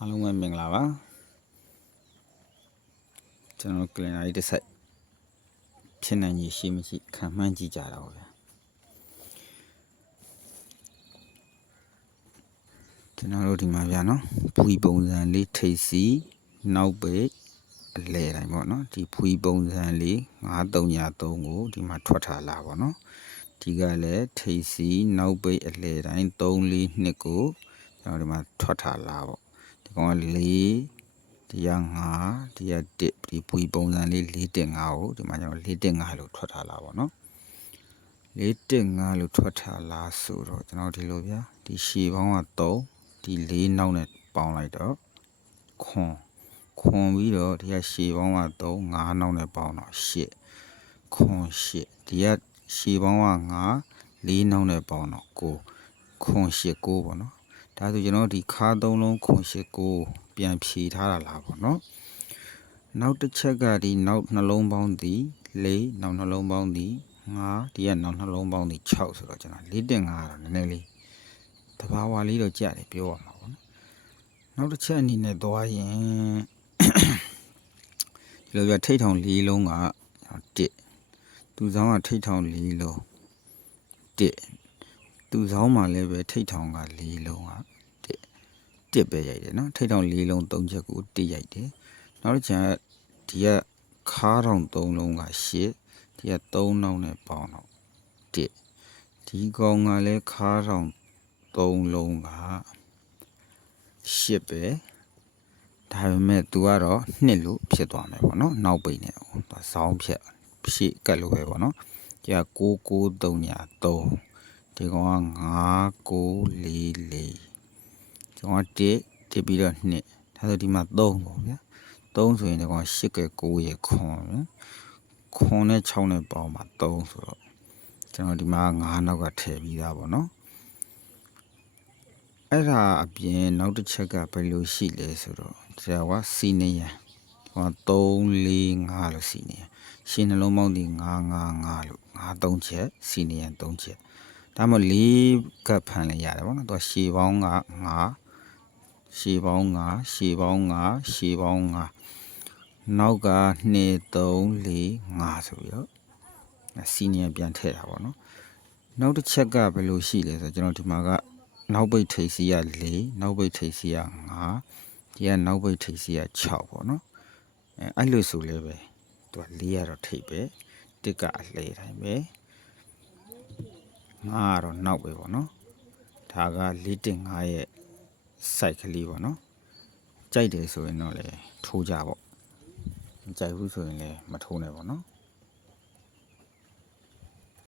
အားလုံးပဲမင်္ဂလာပါကျွန်တော်ကလင်နာလေးတစ်ဆက်ဖြစ်နိုင်ရရှိမရှိခံမှန်းကြည့်ကြတာပေါ့ဗျာကျွန်တော်တို့ဒီမှာဗျာနော်ဖွီပုံစံလေးထိပ်စီနောက်ပိတ်အလဲတိုင်းပေါ့နော်ဒီဖွီပုံစံလေး9303ကိုဒီမှာထွက်ထားလာပေါ့နော်ဒီကလည်းထိပ်စီနောက်ပိတ်အလဲတိုင်း342ကိုကျွန်တော်ဒီမှာထွက်ထားလာပေါ့ဒီကောင်က4ဒီက5ဒီက1ဒီပွီပုံစံလေး415ကိုဒီမှာကျွန်တော်415လို့ထွက်ထားလာပါတော့415လို့ထွက်ထားလာဆိုတော့ကျွန်တော်ဒီလိုဗျာဒီရှည်ပေါင်းက3ဒီ4နောက်နဲ့ပေါင်းလိုက်တော့ခွန်ပြီးတော့ဒီကရှည်ပေါင်းက3 5နောက်နဲ့ပေါင်းတော့8ခွန်8ဒီကရှည်ပေါင်းက5 4နောက်နဲ့ပေါင်းတော့9ခွန်8 9ပေါ့နော်ဒါဆိုကျွန်တော်ဒီခါ3လုံးခွန်8 9ပြန်ဖြေထားတာလားပေါ့နော်နောက်တစ်ချက်ကဒီနောက်နှလုံးပေါင်းသည်4နောက်နှလုံးပေါင်းသည်5ဒီကနောက်နှလုံးပေါင်းသည်6ဆိုတော့ကျွန်တော်4.5တော့နည်းနည်းလေးတဘာဝလေးတော့ကြတယ်ပြောရမှာပေါ့နော်နောက်တစ်ချက်အနေနဲ့သွားရင်ဒီလိုပြထိတ်ထောင်4လုံးက1သူဆောင်ကထိတ်ထောင်4လုံး1သူဆောင်မှာလည်းပဲထိတ်ထောင်က4လုံးက1ပဲရိုက်တယ်နော်ထိတ်ထောင်4လုံး3ချက်ကို1ရိုက်တယ်နောက်တစ်ချက်ဒီကခါးထောင်3လုံးက8ဒီက3နောက်နဲ့ပေါင်းတော့1ဒီကောင်ကလည်းခါးထောင်3လုံးက8ပဲဒါပေမဲ့သူကတော့2လို့ဖြစ်သွားမယ်ပေါ့နော်နောက်ပိတ်နေတော့သူဇောင်းဖြတ်ရှေ့ကတ်လို့ပဲပေါ့နော်ဒီက9933ဒီကောင်က5944ကျွန်တော်1ပြီးတော့2ဒါဆိုဒီမှာ3ပေါ့ဗျာ3ဆိုရင်ဒီကောင်8က9ရခွန်နဲ့6နဲ့ပေါင်းမှာ3ဆိုတော့ကျွန်တော်ဒီမှာ9နောက်ကထည့်ပြီးသားပေါ့နော်အဲ့ဒါအပြင်နောက်တစ်ချက်ကဘယ်လိုရှိလဲဆိုတော့ဒါကစီနေရဟော3 4 5လို့စီနေရရှင်းနှလုံးပေါင်းဒီ955လို့53ချက်စီနေရ3ချက်ဒါမှမဟုတ်4ကပ်ဖန်လည်းရတယ်ပေါ့နော်သူကရှည်ပေါင်းက5ရှည်ပေါင်း5ရှည်ပေါင်း5ရှည်ပေါင်း5နောက်က2 3 4 5ဆိုပြီးတော့စီနီယံပြန်ထည့်တာပေါ့နော်နောက်တစ်ချက်ကဘယ်လိုရှိလဲဆိုတော့ကျွန်တော်ဒီမှာကနောက်ပိတ်ထိပ်စီက4နောက်ပိတ်ထိပ်စီက5ဒီကနောက်ပိတ်ထိပ်စီက6ပေါ့နော်အဲ့လိုဆိုလဲပဲသူက4ရတော့ထိပ်ပဲ1ကအလှည့်တိုင်းပဲ5ကတော့နောက်ပဲပေါ့နော်ဒါက 4.5 ရဲ့ site ကလေးပေါ့နော်ကြိုက်တယ်ဆိုရင်တော့လေထိုးကြပေါ့မကြိုက်ဘူးဆိုရင်လည်းမထိုးနဲ့ပေါ့နော်